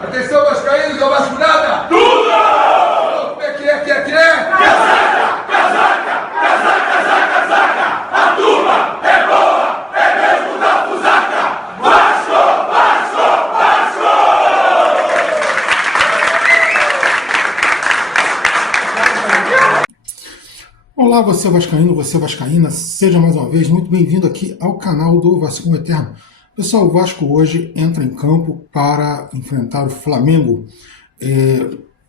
Atenção, vascaínos, é vasculhada! Tudo! Como é que é? Casaca! Casaca! Casaca, casaca, casaca! A turma é boa! É mesmo da fusaca! Vasco! Vasco! Vasco! Olá, você vascaíno, você vascaína, seja mais uma vez muito bem-vindo aqui ao canal do Vasco Eterno. Pessoal, o Vasco hoje entra em campo para enfrentar o Flamengo,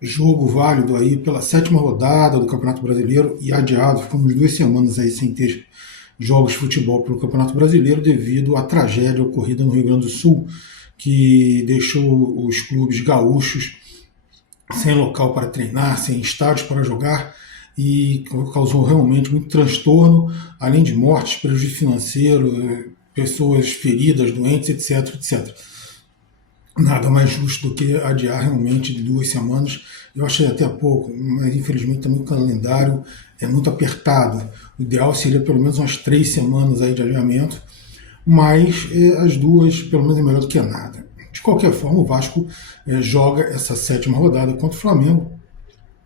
jogo válido aí pela 7ª rodada do Campeonato Brasileiro e adiado. Ficamos 2 semanas aí sem ter jogos de futebol pelo Campeonato Brasileiro devido à tragédia ocorrida no Rio Grande do Sul, que deixou os clubes gaúchos sem local para treinar, sem estádios para jogar, e causou realmente muito transtorno, além de mortes, prejuízo financeiro, pessoas feridas, doentes, etc, etc. Nada mais justo do que adiar realmente de 2 semanas. Eu achei até pouco, mas infelizmente também o calendário é muito apertado. O ideal seria pelo menos umas 3 semanas aí de adiamento, mas as 2 pelo menos é melhor do que nada. De qualquer forma, o Vasco joga essa 7ª rodada contra o Flamengo.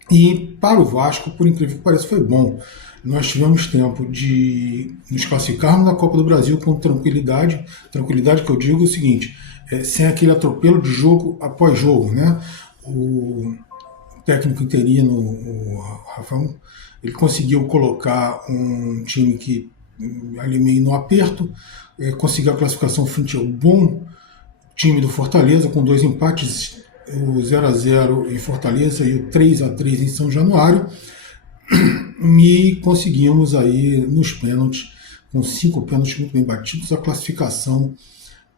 E para o Vasco, por incrível que pareça, foi bom. Nós tivemos tempo de nos classificarmos na Copa do Brasil com tranquilidade. Tranquilidade que eu digo é o seguinte, sem aquele atropelo de jogo após jogo, né? O técnico interino, o Rafael, ele conseguiu colocar um time que ali meio no aperto, conseguiu a classificação frente ao bom time do Fortaleza, com 2 empates, o 0-0 em Fortaleza e o 3-3 em São Januário, e conseguimos aí nos pênaltis, com 5 pênaltis muito bem batidos, a classificação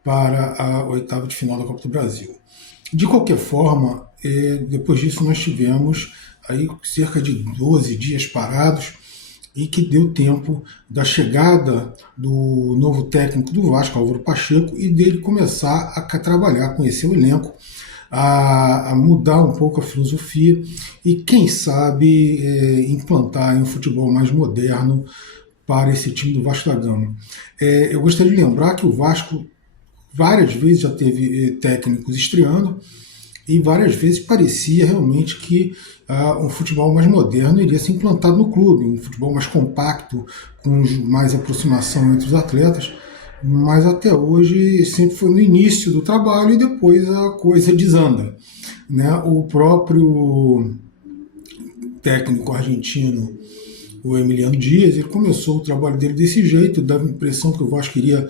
para a 8ª de final da Copa do Brasil. De qualquer forma, depois disso nós tivemos aí cerca de 12 dias parados, e que deu tempo da chegada do novo técnico do Vasco, Álvaro Pacheco, e dele começar a trabalhar, conhecer o elenco, a mudar um pouco a filosofia e, quem sabe, implantar um futebol mais moderno para esse time do Vasco da Gama. Eu gostaria de lembrar que o Vasco várias vezes já teve técnicos estreando, e várias vezes parecia realmente que um futebol mais moderno iria ser implantado no clube, um futebol mais compacto, com mais aproximação entre os atletas, mas até hoje sempre foi no início do trabalho e depois a coisa desanda, né? O próprio técnico argentino, o Emiliano Dias, ele começou o trabalho dele desse jeito, dava a impressão que o Vasco iria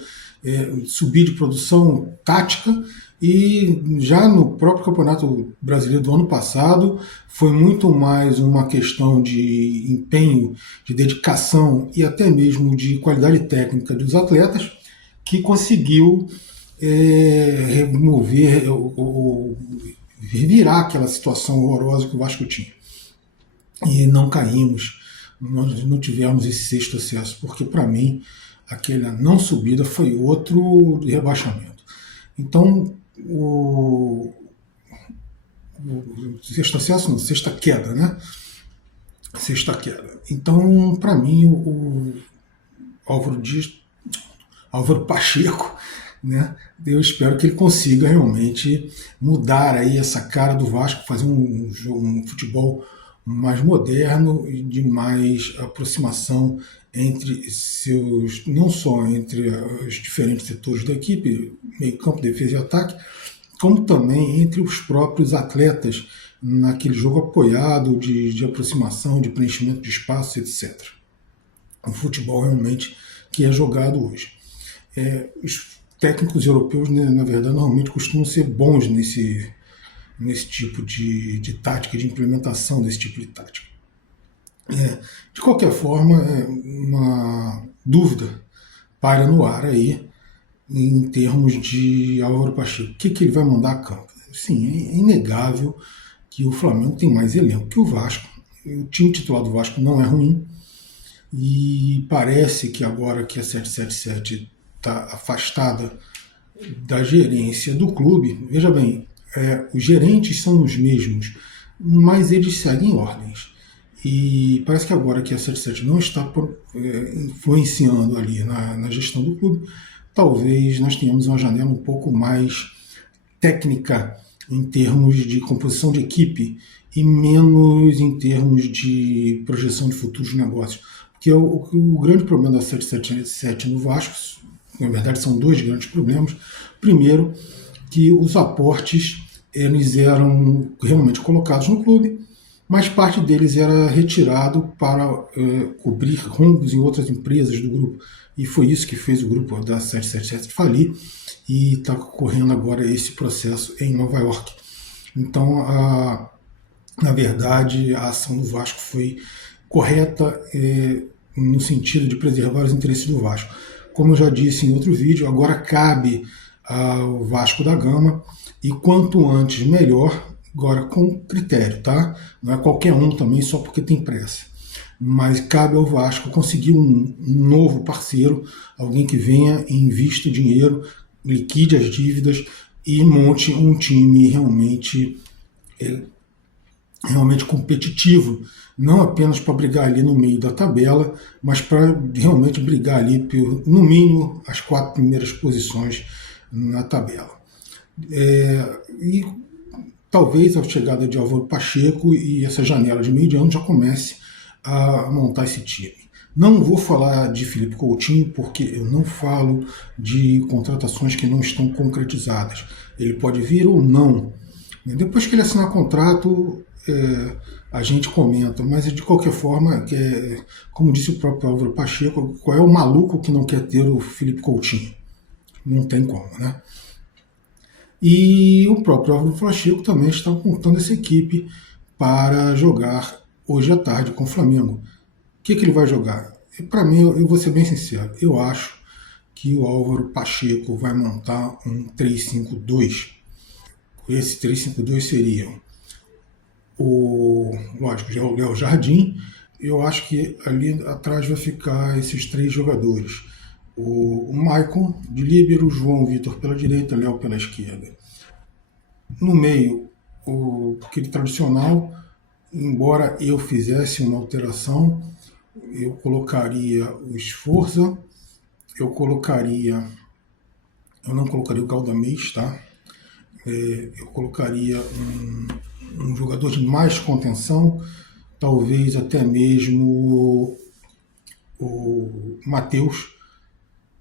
subir de produção tática, e já no próprio Campeonato Brasileiro do ano passado foi muito mais uma questão de empenho, de dedicação e até mesmo de qualidade técnica dos atletas, que conseguiu remover ou revirar aquela situação horrorosa que o Vasco tinha. E não caímos, nós não tivemos esse 6º acesso, porque para mim aquela não subida foi outro rebaixamento. Então, o 6º acesso não, 6ª queda, né? 6ª queda. Então, para mim, o Álvaro Pacheco, né? Eu espero que ele consiga realmente mudar aí essa cara do Vasco, fazer um futebol mais moderno e de mais aproximação entre seus, não só entre os diferentes setores da equipe, meio campo, defesa e ataque, como também entre os próprios atletas naquele jogo apoiado de aproximação, de preenchimento de espaço, etc. O futebol realmente que é jogado hoje. Os técnicos europeus, né, na verdade, normalmente costumam ser bons nesse tipo de tática, de implementação desse tipo de tática. De qualquer forma, uma dúvida paira no ar aí em termos de Álvaro Pacheco. O que ele vai mandar a campo? Sim, é inegável que o Flamengo tem mais elenco que o Vasco. O time titular do Vasco não é ruim, e parece que agora que a 777 está afastada da gerência do clube, veja bem, os gerentes são os mesmos, mas eles seguem ordens. E parece que agora que a 77 não está influenciando ali na gestão do clube, talvez nós tenhamos uma janela um pouco mais técnica em termos de composição de equipe e menos em termos de projeção de futuros negócios. Porque o grande problema da 777 no Vasco, na verdade são dois grandes problemas. Primeiro, que os aportes eles eram realmente colocados no clube, mas parte deles era retirado para cobrir rombos em outras empresas do grupo. E foi isso que fez o grupo da 777 falir, e está ocorrendo agora esse processo em Nova York. Então, na verdade, a ação do Vasco foi correta no sentido de preservar os interesses do Vasco. Como eu já disse em outro vídeo, agora cabe ao Vasco da Gama, e quanto antes melhor, agora com critério, tá? Não é qualquer um também só porque tem pressa. Mas cabe ao Vasco conseguir um novo parceiro, alguém que venha e invista dinheiro, liquide as dívidas e monte um time realmente competitivo, não apenas para brigar ali no meio da tabela, mas para realmente brigar ali por, no mínimo, as 4 primeiras posições na tabela. E talvez a chegada de Álvaro Pacheco e essa janela de meio de ano já comece a montar esse time. Não vou falar de Felipe Coutinho, porque eu não falo de contratações que não estão concretizadas. Ele pode vir ou não. Depois que ele assinar contrato, a gente comenta, mas de qualquer forma, como disse o próprio Álvaro Pacheco, qual é o maluco que não quer ter o Felipe Coutinho? Não tem como, né? E o próprio Álvaro Pacheco também está montando essa equipe para jogar hoje à tarde com o Flamengo. O que ele vai jogar? Para mim, eu vou ser bem sincero, eu acho que o Álvaro Pacheco vai montar um 3-5-2. Esse 3-5-2 seria lógico, já o Léo Jardim. Eu acho que ali atrás vai ficar esses 3 jogadores. O Maicon de líbero, João Vitor pela direita, Léo pela esquerda. No meio, aquele tradicional, embora eu fizesse uma alteração, eu colocaria o Sforza, eu não colocaria o Galdamés, tá? Eu colocaria um jogador de mais contenção, talvez até mesmo o Matheus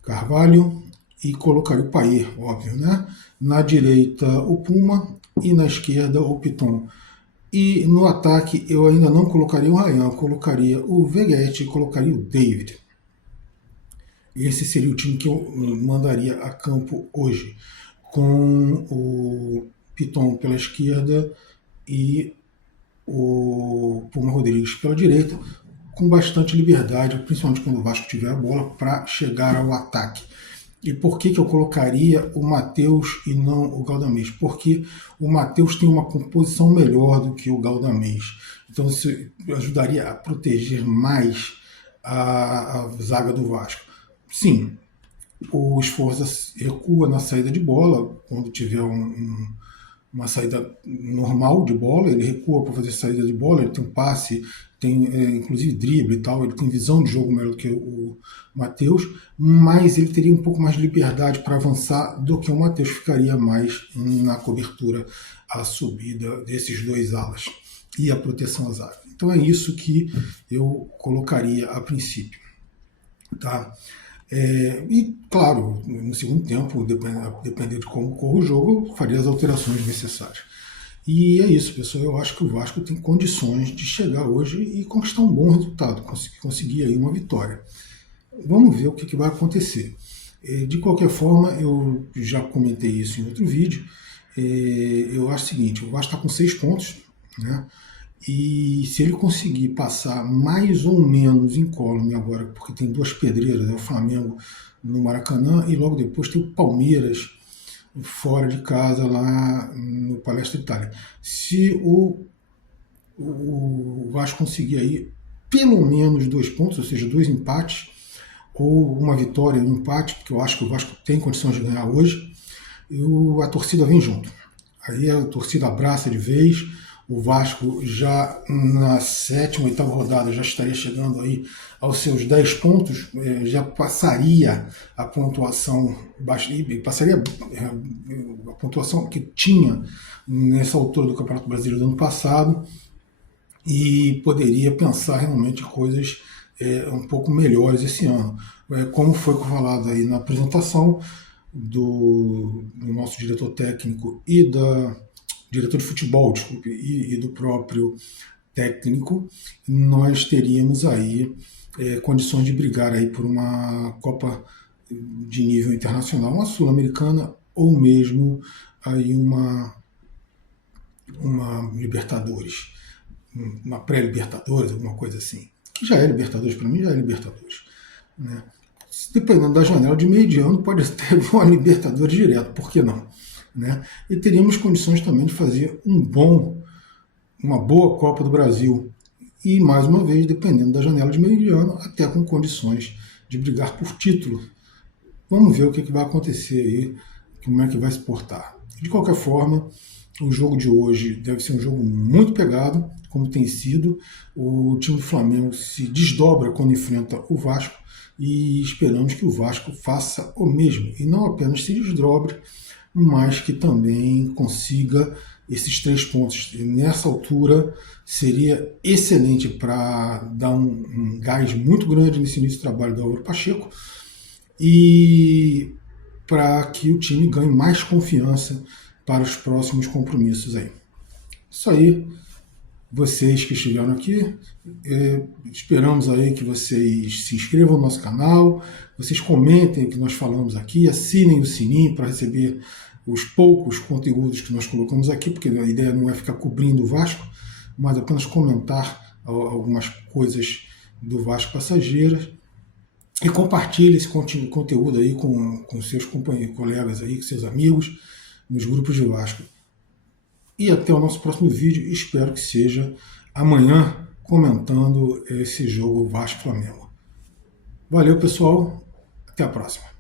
Carvalho, e colocaria o Payet, óbvio, né? Na direita o Puma e na esquerda o Piton. E no ataque eu ainda não colocaria o Ryan, colocaria o Veguete e colocaria o David. Esse seria o time que eu mandaria a campo hoje, com o Piton pela esquerda e o Puma Rodrigues pela direita, com bastante liberdade, principalmente quando o Vasco tiver a bola, para chegar ao ataque. E por que eu colocaria o Matheus e não o Galdamés? Porque o Matheus tem uma composição melhor do que o Galdamés. Então isso ajudaria a proteger mais a zaga do Vasco. Sim, o Sforza recua na saída de bola, quando tiver uma saída normal de bola, ele recua para fazer saída de bola, ele tem um passe, tem inclusive drible e tal, ele tem visão de jogo melhor do que o Matheus, mas ele teria um pouco mais de liberdade para avançar do que o Matheus, ficaria mais na cobertura, a subida desses 2 alas e a proteção à zaga. Então é isso que eu colocaria a princípio, tá? E claro, no segundo tempo, dependendo de como corre o jogo, eu faria as alterações necessárias. E é isso, pessoal. Eu acho que o Vasco tem condições de chegar hoje e conquistar um bom resultado, conseguir aí uma vitória. Vamos ver o que vai acontecer. De qualquer forma, eu já comentei isso em outro vídeo. Eu acho o seguinte: o Vasco está com 6 pontos, né? E se ele conseguir passar mais ou menos incólume agora, porque tem 2 pedreiras, o Flamengo no Maracanã e logo depois tem o Palmeiras fora de casa lá no Palestra Itália. Se o Vasco conseguir aí pelo menos 2 pontos, ou seja, 2 empates, ou uma vitória e um empate, porque eu acho que o Vasco tem condições de ganhar hoje, a torcida vem junto. Aí a torcida abraça de vez, O Vasco já na 7ª, 8ª rodada já estaria chegando aí aos seus 10 pontos, já passaria a pontuação, passaria a pontuação que tinha nessa altura do Campeonato Brasileiro do ano passado e poderia pensar realmente em coisas um pouco melhores esse ano. Como foi falado aí na apresentação do nosso diretor técnico e diretor de futebol, desculpe, e do próprio técnico, nós teríamos aí condições de brigar aí por uma Copa de nível internacional, uma Sul-Americana ou mesmo aí uma Libertadores, uma pré-Libertadores, alguma coisa assim. Que já é Libertadores, para mim já é Libertadores, né? Dependendo da janela de meio de ano, pode ter uma Libertadores direto, por que não? Né? E teríamos condições também de fazer uma boa Copa do Brasil. E, mais uma vez, dependendo da janela de meio de ano, até com condições de brigar por título. Vamos ver o que vai acontecer aí, como é que vai se portar. De qualquer forma, o jogo de hoje deve ser um jogo muito pegado, como tem sido. O time do Flamengo se desdobra quando enfrenta o Vasco e esperamos que o Vasco faça o mesmo. E não apenas se desdobre, mas que também consiga esses 3 pontos. E nessa altura seria excelente para dar um gás muito grande nesse início do trabalho do Álvaro Pacheco e para que o time ganhe mais confiança para os próximos compromissos aí. Isso aí, vocês que estiveram aqui, esperamos aí que vocês se inscrevam no nosso canal, vocês comentem o que nós falamos aqui, assinem o sininho para receber os poucos conteúdos que nós colocamos aqui, porque a ideia não é ficar cobrindo o Vasco, mas apenas comentar algumas coisas do Vasco Passageiras. E compartilhe esse conteúdo aí com seus colegas aí, com seus amigos, nos grupos de Vasco. E até o nosso próximo vídeo, espero que seja amanhã, comentando esse jogo Vasco-Flamengo. Valeu, pessoal, até a próxima.